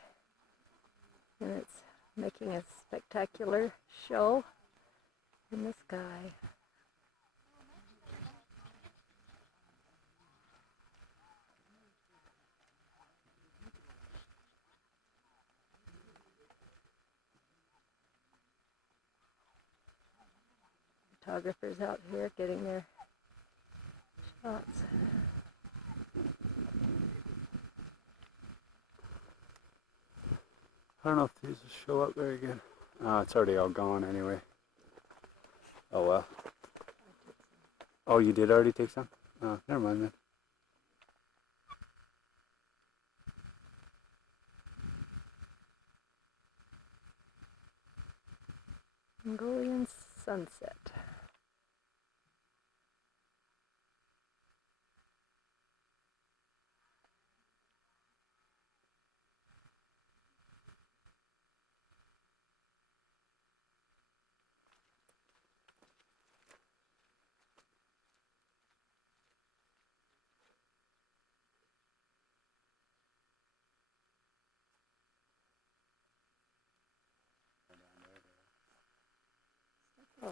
and it's making a spectacular show in the sky. Photographers out here getting their shots. I don't know if these will show up very good. It's already all gone anyway. Oh well. Oh, you did already take some? Oh, never mind then. Mongolian sunset.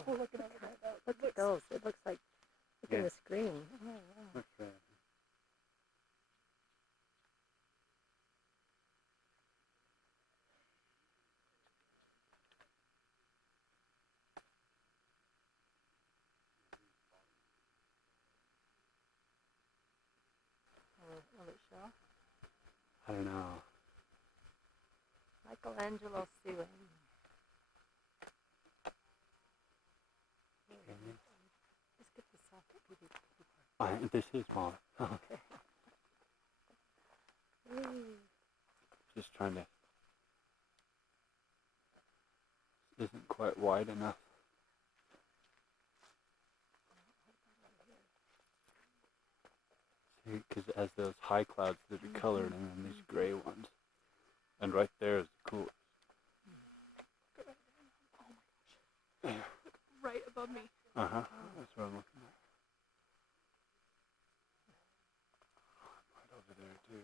Oh, look at those. It looks like, look at the screen. Oh, wow. Okay. Will it show? I don't know. Michelangelo suing. Just get the socket. This is small. Okay. Just trying to. Isn't quite wide enough. See, because it has those high clouds that are colored, and then these gray ones. And right there is the cool. Right above me. Uh-huh. That's what I'm looking at. Right over there too.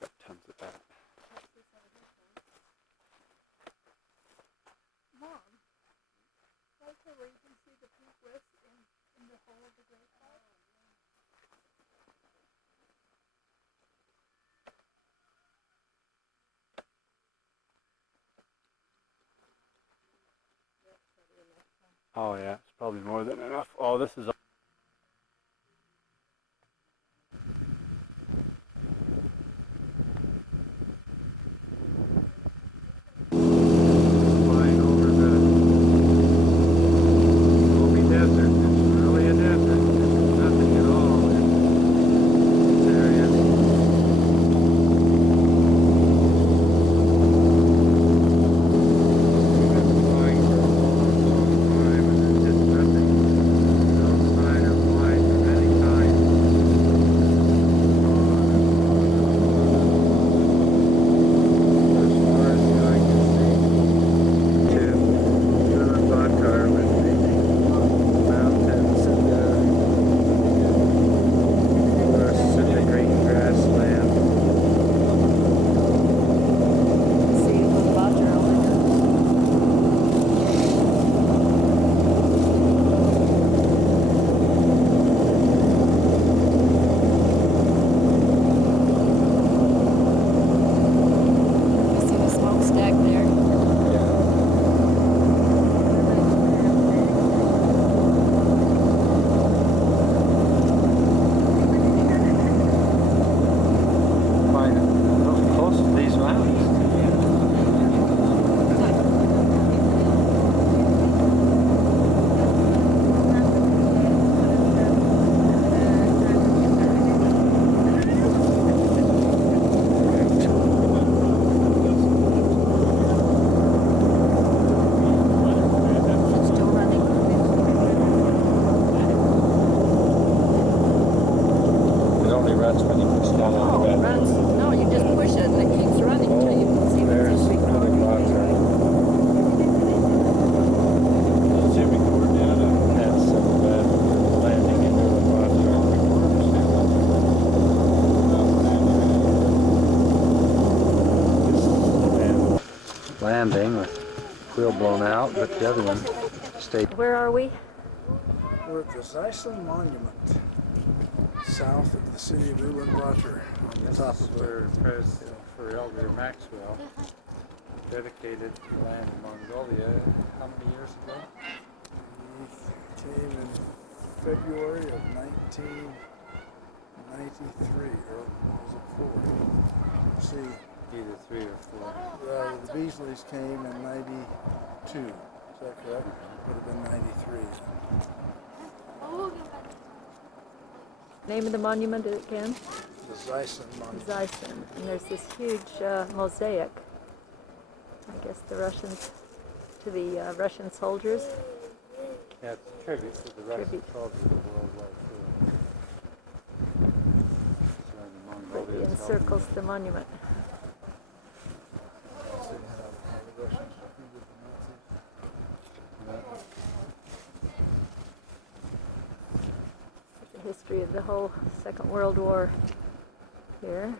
Got tons of that. Mom, right there where you can see the pink wisp in the hole of the great cloud. Oh yeah, it's probably more than enough. Oh, this is. Flying over the Gobi Desert. It's really a desert. There's nothing at all in this area. We've been flying for a long, long time, and there's just nothing. No sign of life of any kind. As far as the eye can see, to Ulaanbaatar with the mountains and forests and the green grassland. See Ulaanbaatar over there. You see the smokestack there? Quite close to these mountains. Still running. It only runs when you push down on Oh, the it red. runs. No, you just push it and it keeps running until you can see what's There's in record. Ulaanbaatar. Should we go down and have some landing in Ulaanbaatar. Landing with wheel blown out, but the other one stayed. Where are we? We're at the Zeisen Monument, south of the city of Ulaanbaatar, on the top of For Elder Maxwell, dedicated the land of Mongolia how many years ago? He came in February of 1993, or was it 4? See, Either 3 or 4. the Beasleys came in 92. Is that correct? Would have been 93. Name of the monument again? The Zeisen Monument. Zeisen. And there's this huge mosaic. I guess the Russians, to the Russian soldiers. Yeah, it's a tribute to the Russian Tribute. soldiers of World War II. So the But Mongolia it encircles the monument. The history of the whole Second World War here.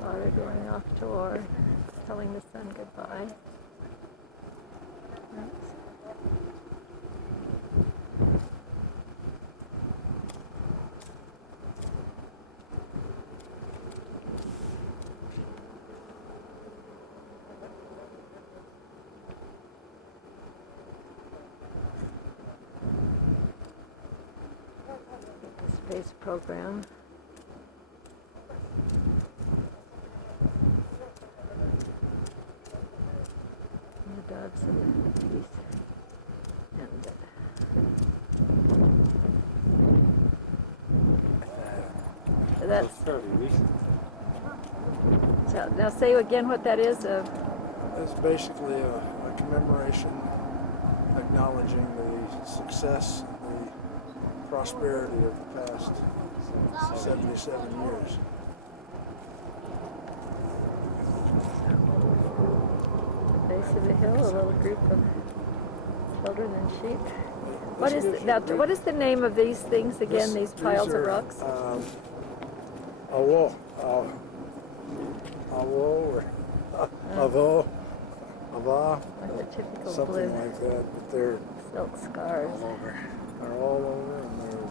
Father going off to war, telling the son goodbye. Oops. The space program. Dogs and the geese. And so that's fairly recent. so. Now say again what that is. It's basically a commemoration, a acknowledging the success and the prosperity of the past 77 years. Base of the hill, a little group of children and sheep. What is the name of these things again? These piles of rocks. Avo, or Avo, Ava, Like the typical something blue like that. But they're silk scars. all over. They're all over, and they're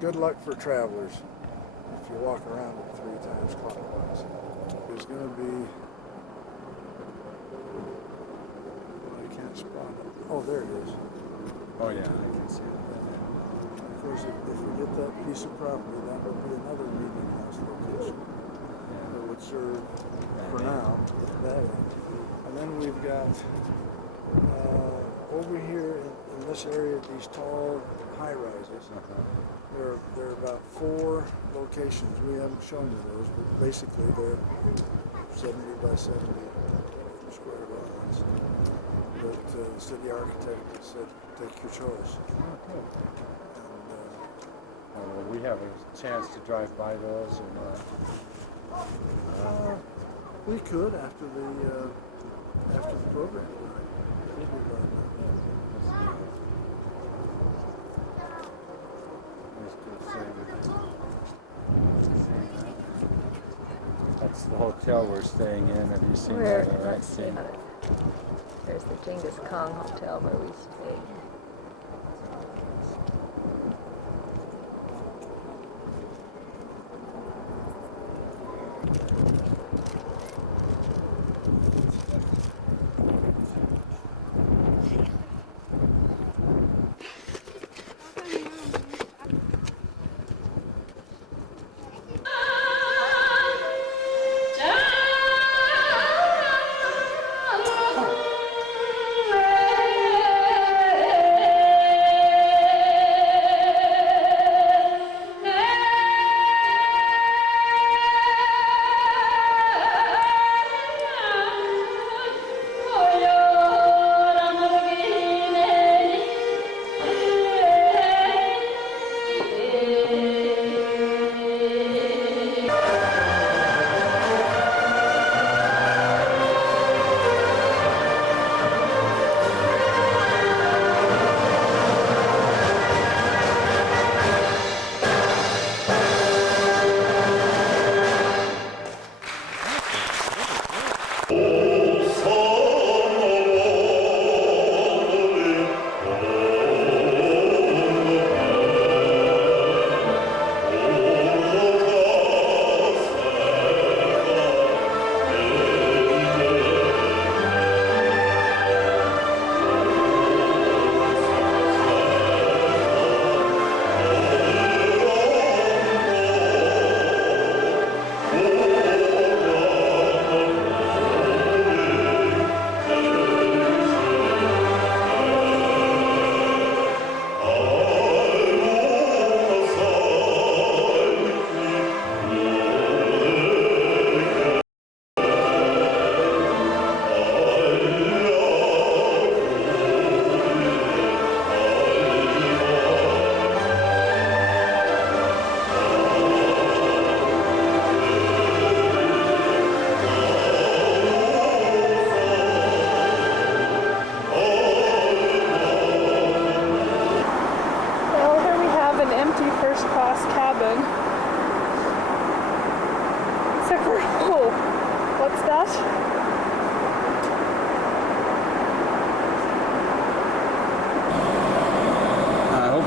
good luck for travelers if you walk around it 3 times clockwise. There's going to be. I can't spot it. Oh, there it is. Oh yeah, I can see it. Of course, if we get that piece of property, that would be another meeting house location that would serve for now that one. And then we've got over here in this area, these tall high rises. There are about 4 locations. We haven't shown you those, but basically they're 70 by 70 square miles. But the city architect said, take your choice. Will we have a chance to drive by those or not? We could after the program. That's the hotel we're staying in. Have you seen Where? that? Let's see. There's the Genghis Khan Hotel where we stayed.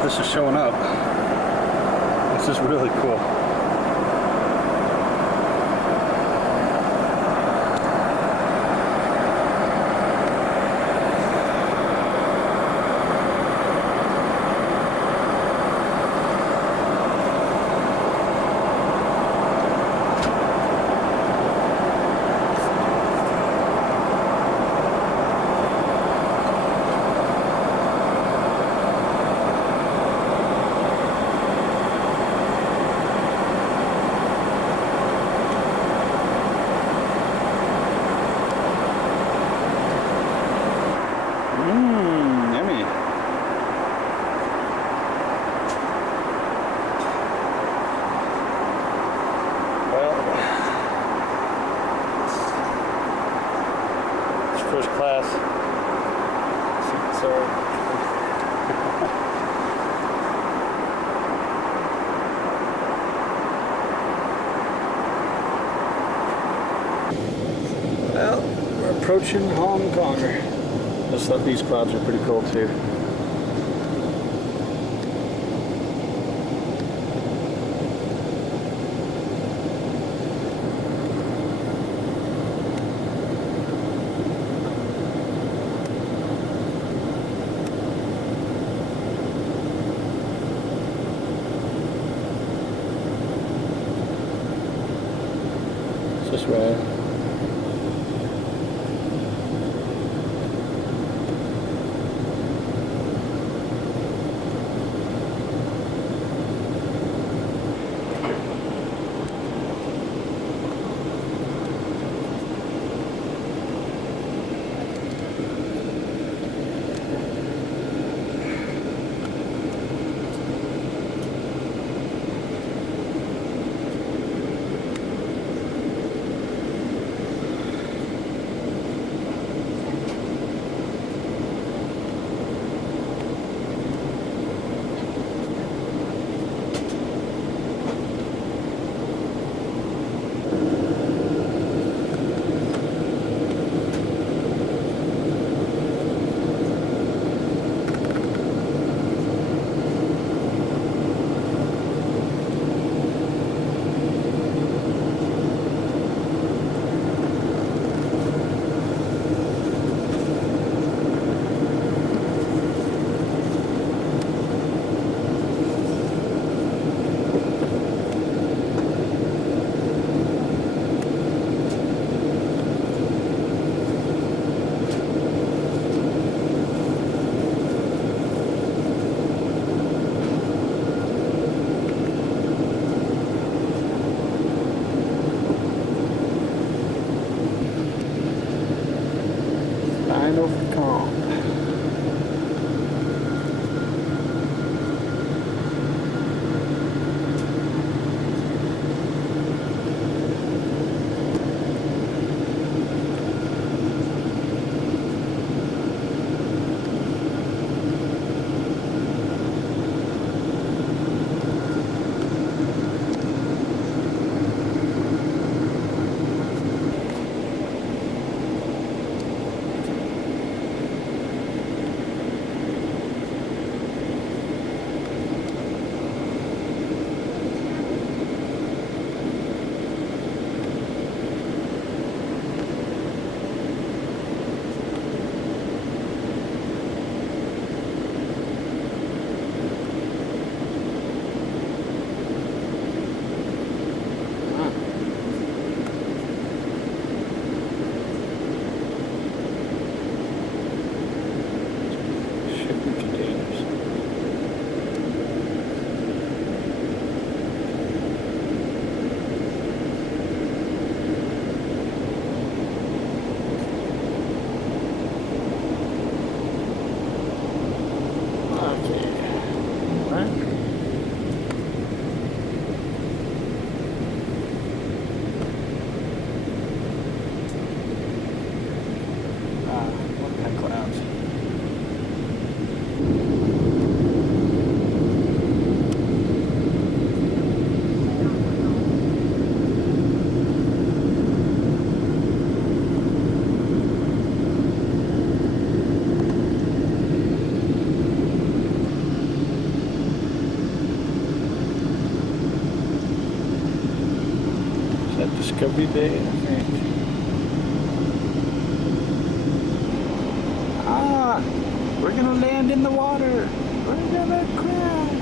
This is showing up. This is really cool. approaching Hong Konger. These clouds are pretty cool too. This way. Gobi Day, I think. Ah, we're gonna land in the water. We're gonna crash.